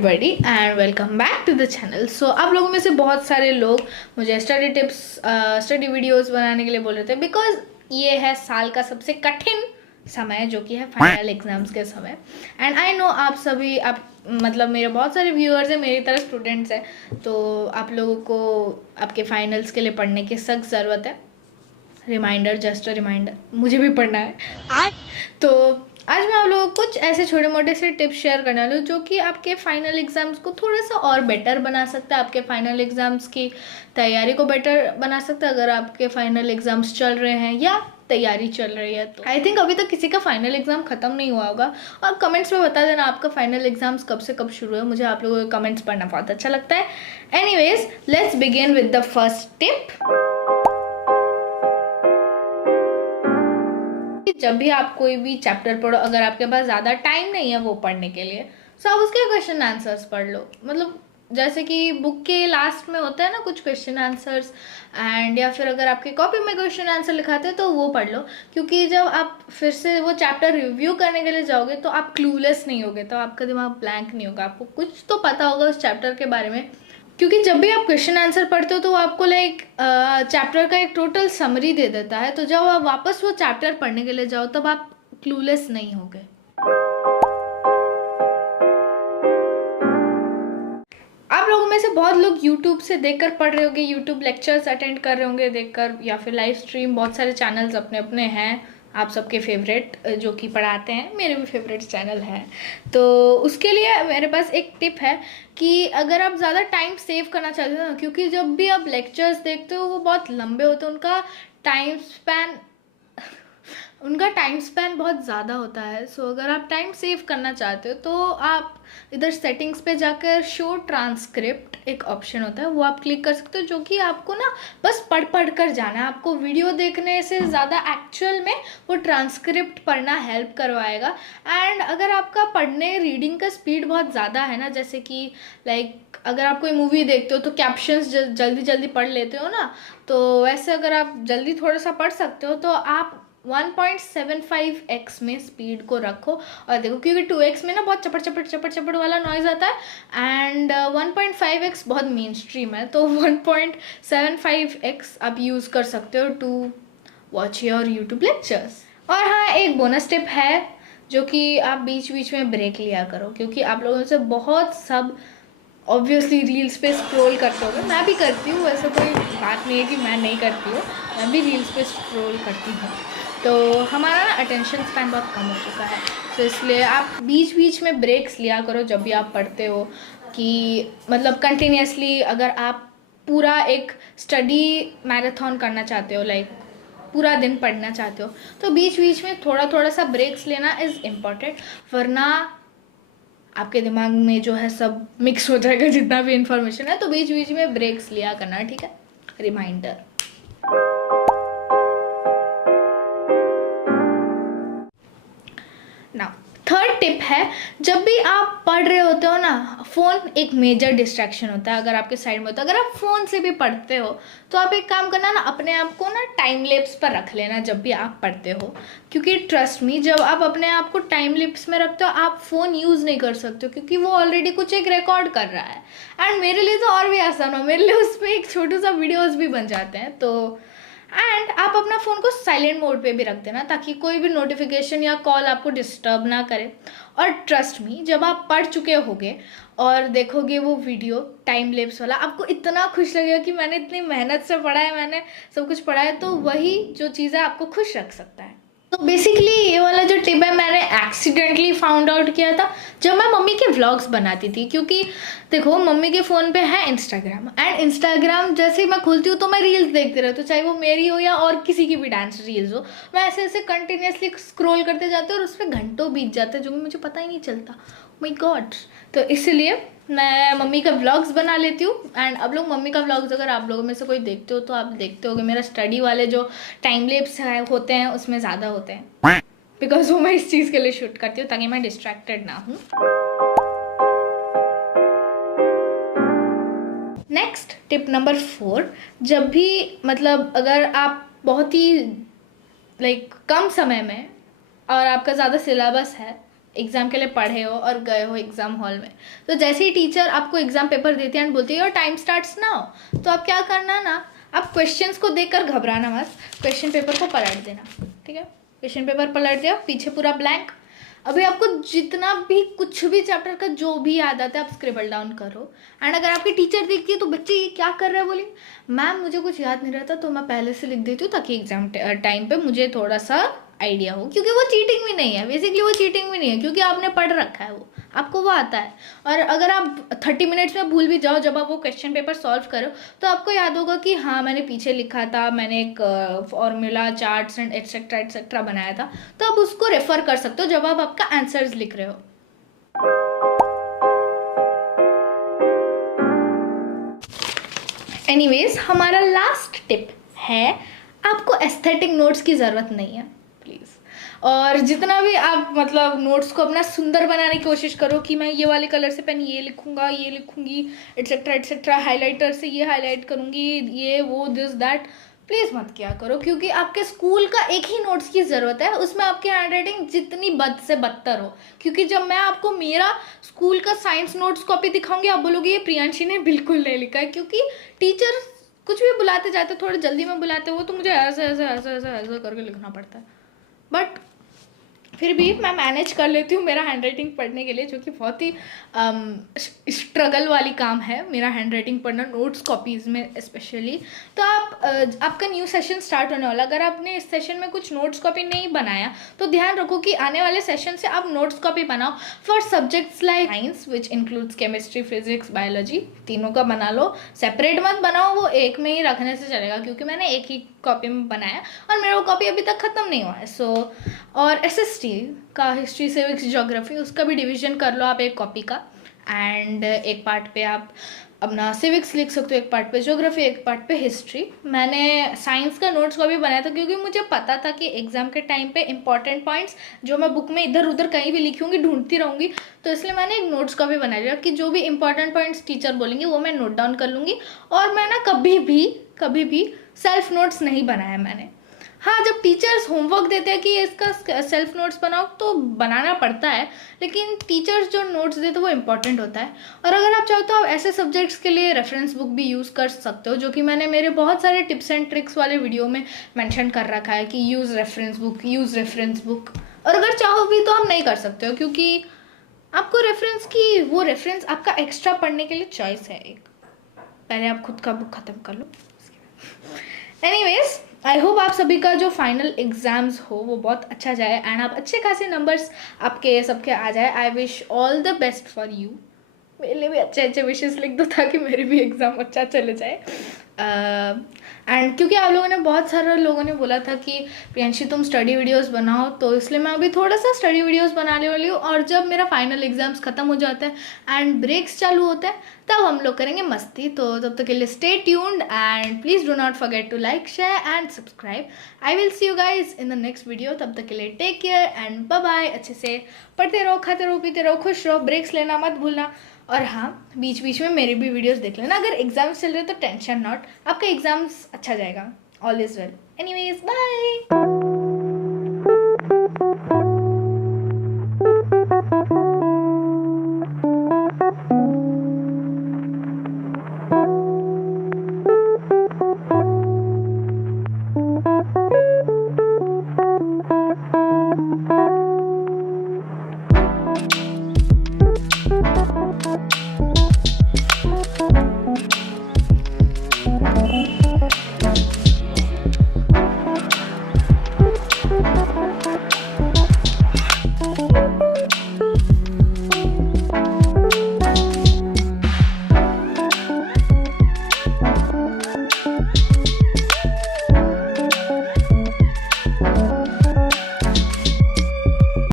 Everybody and welcome back to the channel. So आप लोगों में से बहुत सारे लोग मुझे स्टडी टिप्स स्टडी वीडियोस बनाने के लिए बोल रहे थे बिकॉज ये है साल का सबसे कठिन समय जो कि है फाइनल एग्जाम्स के समय। एंड आई नो आप सभी मतलब मेरे बहुत सारे व्यूअर्स हैं, मेरी तरह स्टूडेंट्स हैं, तो आप लोगों को आपके फाइनल्स के लिए पढ़ने की सख्त ज़रूरत है। रिमाइंडर, जस्ट अ रिमाइंडर, मुझे भी पढ़ना है। तो आज मैं आप लोगों को कुछ ऐसे छोटे मोटे से टिप्स शेयर करने वाली हूँ जो कि आपके फाइनल एग्जाम्स को थोड़ा सा और बेटर बना सकता है, आपके फाइनल एग्जाम्स की तैयारी को बेटर बना सकता है। अगर आपके फाइनल एग्जाम्स चल रहे हैं या तैयारी चल रही है तो आई थिंक अभी तक किसी का फाइनल एग्जाम खत्म नहीं हुआ होगा। और कमेंट्स में बता देना आपका फाइनल एग्जाम्स कब से कब शुरू है, मुझे आप लोगों के कमेंट्स पढ़ना बहुत अच्छा लगता है। Anyways, let's begin with the first tip. जब भी आप कोई भी चैप्टर पढ़ो, अगर आपके पास ज़्यादा टाइम नहीं है वो पढ़ने के लिए, तो आप उसके क्वेश्चन आंसर्स पढ़ लो। मतलब जैसे कि बुक के लास्ट में होता है ना कुछ क्वेश्चन आंसर्स, एंड या फिर अगर आपके कॉपी में क्वेश्चन आंसर लिखाते हैं तो वो पढ़ लो। क्योंकि जब आप फिर से वो चैप्टर रिव्यू करने के लिए जाओगे तो आप क्लूलेस नहीं होगे, तो आपका दिमाग ब्लैंक नहीं होगा, आपको कुछ तो पता होगा उस चैप्टर के बारे में। क्योंकि जब भी आप क्वेश्चन आंसर पढ़ते हो तो वो आपको चैप्टर का एक टोटल समरी दे देता है, तो जब आप वापस वो चैप्टर पढ़ने के लिए जाओ तब आप क्लूलेस नहीं होगे। आप लोगों में से बहुत लोग YouTube से देखकर पढ़ रहे होंगे, YouTube लेक्चर्स अटेंड कर रहे होंगे देखकर, या फिर लाइव स्ट्रीम। बहुत सारे चैनल्स अपने अपने हैं आप सबके फेवरेट जो कि पढ़ाते हैं, मेरे भी फेवरेट चैनल है। तो उसके लिए मेरे पास एक टिप है कि अगर आप ज़्यादा टाइम सेव करना चाहते हो ना, क्योंकि जब भी आप लेक्चर्स देखते हो वो बहुत लंबे होते हैं, उनका टाइम स्पैन बहुत ज़्यादा होता है। सो अगर आप टाइम सेव करना चाहते हो तो आप इधर सेटिंग्स पे जाकर शो ट्रांसक्रिप्ट एक ऑप्शन होता है, वो आप क्लिक कर सकते हो, जो कि आपको ना बस पढ़ कर जाना है। आपको वीडियो देखने से ज़्यादा एक्चुअल में वो ट्रांसक्रिप्ट पढ़ना हेल्प करवाएगा। एंड अगर आपका पढ़ने रीडिंग का स्पीड बहुत ज़्यादा है ना, जैसे कि अगर आप कोई मूवी देखते हो तो कैप्शंस जल्दी जल्दी पढ़ लेते हो ना, तो वैसे अगर आप जल्दी थोड़ा सा पढ़ सकते हो तो आप 1.75x में स्पीड को रखो और देखो, क्योंकि 2x में ना बहुत चपड़ वाला नॉइज़ आता है, एंड 1.5x बहुत मेन स्ट्रीम है, तो 1.75x आप यूज़ कर सकते हो to watch your YouTube lectures. और हाँ, एक बोनस टिप है जो कि आप बीच बीच में ब्रेक लिया करो, क्योंकि आप लोगों से बहुत सब ऑब्वियसली रील्स पे स्क्रॉल करते होगे, मैं भी करती हूँ, ऐसा कोई बात नहीं है कि मैं नहीं करती हूँ, मैं भी रील्स पे स्क्रॉल करती हूँ। तो हमारा ना अटेंशन स्पैन बहुत कम हो चुका है, तो इसलिए आप बीच बीच में ब्रेक्स लिया करो जब भी आप पढ़ते हो। कि मतलब कंटिन्यूसली अगर आप पूरा एक स्टडी मैराथन करना चाहते हो, पूरा दिन पढ़ना चाहते हो, तो बीच बीच में थोड़ा थोड़ा सा ब्रेक्स लेना इज़ इम्पॉर्टेंट, वरना आपके दिमाग में जो है सब मिक्स हो जाएगा जितना भी इंफॉर्मेशन है। तो बीच बीच में ब्रेक्स लिया करना, ठीक है, रिमाइंडर। नाउ थर्ड टिप है, जब भी आप पढ़ रहे होते हो ना, फ़ोन एक मेजर डिस्ट्रैक्शन होता है अगर आपके साइड में होता है। अगर आप फ़ोन से भी पढ़ते हो तो आप एक काम करना ना, अपने आप को ना टाइम लैप्स पर रख लेना जब भी आप पढ़ते हो, क्योंकि ट्रस्ट मी, जब आप अपने आप को टाइम लैप्स में रखते हो आप फ़ोन यूज़ नहीं कर सकते हो, क्योंकि वो ऑलरेडी कुछ एक रिकॉर्ड कर रहा है। एंड मेरे लिए तो और भी आसान हो, मेरे लिए उसमें एक छोटा सा वीडियोज़ भी बन जाते हैं। तो एंड आप अपना फ़ोन को साइलेंट मोड पे भी रख देना, ताकि कोई भी नोटिफिकेशन या कॉल आपको डिस्टर्ब ना करे। और ट्रस्ट मी, जब आप पढ़ चुके होगे और देखोगे वो वीडियो टाइम लैप्स वाला, आपको इतना खुश लगेगा कि मैंने इतनी मेहनत से पढ़ा है, मैंने सब कुछ पढ़ा है। तो वही जो चीज़ है आपको खुश रख सकता है। तो बेसिकली ये वाला जो टिप है मैंने एक्सीडेंटली फाउंड आउट किया था जब मैं मम्मी के व्लॉग्स बनाती थी। क्योंकि देखो, मम्मी के फ़ोन पे है इंस्टाग्राम, एंड इंस्टाग्राम जैसे ही मैं खुलती हूँ तो मैं रील्स देखती रहती हूँ, चाहे वो मेरी हो या और किसी की भी डांस रील्स हो। मैं ऐसे ऐसे कंटिन्यूसली स्क्रॉल करते जाते हैं और उस पर घंटों बीत जाते हैं जो मुझे पता ही नहीं चलता। My God. तो इसलिए मैं मम्मी का व्लॉग्स बना लेती हूँ। एंड अब लोग मम्मी का व्लॉग्स अगर आप लोगों में से कोई देखते हो तो आप देखते होगे, मेरा स्टडी वाले जो टाइम लैप्स होते हैं उसमें ज़्यादा होते हैं, बिकॉज वो मैं इस चीज़ के लिए शूट करती हूँ ताकि मैं डिस्ट्रैक्टेड ना हूँ। नेक्स्ट टिप नंबर 4, जब भी मतलब अगर आप बहुत ही कम समय में और आपका ज़्यादा सिलेबस है एग्ज़ाम के लिए पढ़े हो और गए हो एग्ज़ाम हॉल में, तो जैसे ही टीचर आपको एग्ज़ाम पेपर देती है एंड बोलती है योर टाइम स्टार्ट्स नाउ, तो आप क्या करना ना, आप क्वेश्चंस को देखकर घबराना मत, क्वेश्चन पेपर को पलट देना, ठीक है। क्वेश्चन पेपर पलट दिया, पीछे पूरा ब्लैंक। अभी आपको जितना भी कुछ भी चैप्टर का जो भी याद आता है आप स्क्रिबल डाउन करो। एंड अगर आपकी टीचर देखती है तो बच्चे ये क्या कर रहे हैं, बोली मैम मुझे कुछ याद नहीं रहता तो मैं पहले से लिख देती हूँ ताकि एग्जाम टाइम पे मुझे थोड़ा सा आइडिया हो, क्योंकि वो चीटिंग भी नहीं है, बेसिकली वो चीटिंग भी नहीं है क्योंकि आपने पढ़ रखा है, वो आपको वो आता है। और अगर आप 30 मिनट्स में भूल भी जाओ, जब आप वो क्वेश्चन पेपर सॉल्व करो तो आपको याद होगा कि हाँ मैंने पीछे लिखा था, मैंने एक formula charts and etcetera etcetera बनाया था, तो आप उसको रेफर कर सकते हो जब आप आपका आंसर्स लिख रहे हो। एनीवेज, हमारा लास्ट टिप है, आपको एस्थेटिक नोट्स की ज़रूरत नहीं है प्लीज़। और जितना भी आप मतलब नोट्स को अपना सुंदर बनाने की कोशिश करो कि मैं ये वाले कलर से पेन ये लिखूंगा, ये लिखूंगी, एटसेट्रा एटसेट्रा, हाइलाइटर से ये हाईलाइट करूंगी, ये वो दिस दैट, प्लीज़ मत किया करो, क्योंकि आपके स्कूल का एक ही नोट्स की ज़रूरत है, उसमें आपकी हैंड राइटिंग जितनी बद से बदतर हो। क्योंकि जब मैं आपको मेरा स्कूल का साइंस नोट्स कॉपी दिखाऊंगी आप बोलोगे ये प्रियांशी ने बिल्कुल नहीं लिखा है, क्योंकि टीचर कुछ भी बुलाते जाते थोड़े जल्दी में बुलाते हो तो मुझे ऐसा ऐसा ऐसा ऐसा ऐसा करके लिखना पड़ता है, बट फिर भी मैं मैनेज कर लेती हूँ मेरा हैंड राइटिंग पढ़ने के लिए, जो कि बहुत ही स्ट्रगल वाली काम है मेरा हैंड राइटिंग पढ़ना, नोट्स कॉपीज़ में स्पेशली। तो आपका न्यू सेशन स्टार्ट होने वाला, अगर आपने इस सेशन में कुछ नोट्स कॉपी नहीं बनाया तो ध्यान रखो कि आने वाले सेशन से आप नोट्स कॉपी बनाओ for subjects like science which includes chemistry, physics, biology, तीनों का बना लो, सेपरेट मत बनाओ, वो एक में ही रखने से चलेगा, क्योंकि मैंने एक ही कॉपी में बनाया और मेरा वो कॉपी अभी तक ख़त्म नहीं हुआ है। सो और SST का हिस्ट्री, सिविक्स, ज्योग्राफी, उसका भी डिवीजन कर लो आप एक कॉपी का, एंड एक पार्ट पे आप अपना सिविक्स लिख सकते हो, एक पार्ट पे ज्योग्राफी, एक पार्ट पे हिस्ट्री। मैंने साइंस का नोट्स कॉपी बनाया था क्योंकि मुझे पता था कि एग्जाम के टाइम पे इंपॉर्टेंट पॉइंट्स जो मैं बुक में इधर उधर कहीं भी लिखी होंगी ढूंढती रहूँगी, तो इसलिए मैंने एक नोट्स कॉपी बना लिया कि जो भी इंपॉर्टेंट पॉइंट्स टीचर बोलेंगे वो मैं नोट डाउन कर लूँगी। और मैं ना कभी भी सेल्फ नोट्स नहीं बनाया मैंने। हाँ, जब टीचर्स होमवर्क देते हैं कि इसका सेल्फ नोट्स बनाओ तो बनाना पड़ता है, लेकिन टीचर्स जो नोट्स देते हैं वो इम्पॉर्टेंट होता है। और अगर आप चाहो तो आप ऐसे सब्जेक्ट्स के लिए रेफरेंस बुक भी यूज़ कर सकते हो, जो कि मैंने मेरे बहुत सारे टिप्स एंड ट्रिक्स वाले वीडियो में मेंशन कर रखा है कि यूज़ रेफरेंस बुक। और अगर चाहो भी तो आप नहीं कर सकते हो, क्योंकि आपको वो रेफरेंस आपका एक्स्ट्रा पढ़ने के लिए चॉइस है एक, पहले आप खुद का बुक ख़त्म कर लो। एनीवेज, आई होप आप सभी का जो फाइनल एग्जाम्स हो वो बहुत अच्छा जाए एंड आप अच्छे खासे नंबर्स आपके सबके आ जाए। I wish all the best for you. मेरे लिए भी अच्छे अच्छे विशेस लिख दो ताकि मेरे भी एग्ज़ाम अच्छा चले जाए। एंड क्योंकि आप लोगों ने बहुत सारे लोगों ने बोला था कि प्रियांशी तुम स्टडी वीडियोस बनाओ, तो इसलिए मैं अभी थोड़ा सा स्टडी वीडियोस बनाने वाली हूँ। और जब मेरा फाइनल एग्जाम्स ख़त्म हो जाते हैं एंड ब्रेक्स चालू होते हैं तब हम लोग करेंगे मस्ती। तो तब तक के लिए stay tuned and please do not forget to like, share and subscribe. I will see you guys in the next video. तब तक के लिए take care and bye bye. अच्छे से पढ़ते रहो, खाते रहो, पीते रहो, खुश रहो, ब्रेक्स लेना मत भूलना। और हाँ, बीच बीच में मेरे भी वीडियोस देख लेना। अगर एग्जाम्स चल रहे तो टेंशन नॉट, आपका एग्जाम्स अच्छा जाएगा। All is well. Anyways, bye.